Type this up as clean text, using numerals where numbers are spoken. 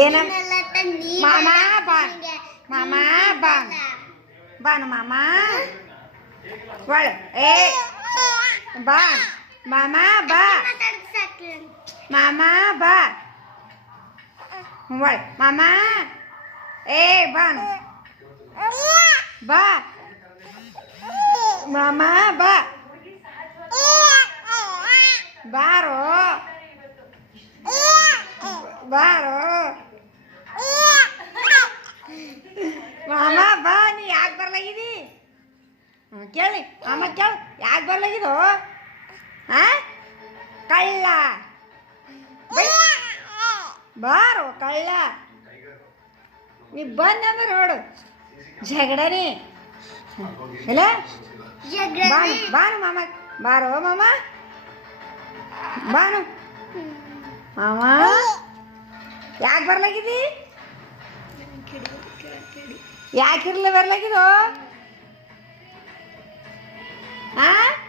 ಏನ ಮಾಮ ಬಾ ಮಾಮ ಬಾ ಬಾನು ಮಾಮ ಒಳ ಏ ಬಾ ಮಾಮ ಬಾ ಮಾಮ ಬಾ ಒಳ ಮಾಮ ಏ ಬಾನು ಬಾ ಮಾಮ ಬಾ ಬಾರೋ ಬಾರೋ ಮಾಮ ಬಾ ನೀ ಯಾಕೆ ಬರ್ಲಾಗಿದಿ ಕೇಳಿ ಮಾಮ ಕೇಳು ಯಾಕೆ ಬರ್ಲಾಗಿದೋ ಹಾಂ ಕಳ್ಳ ಬಾರೋ ಕಳ್ಳ ನೀ ಬಂದಂದ್ರೆ ನೋಡು ಜಗಡನಿ ಇಲ್ಲ ಬಾನು ಬಾನು ಮಾಮ ಬಾರೋ ಮಾಮ ಬಾನು ಮಾಮ ಯಾಕೆ ಬರ್ಲಾಗಿದಿ ಯಾಕಿರ್ಲಿ ಬರ್ಲಾಗಿದೋ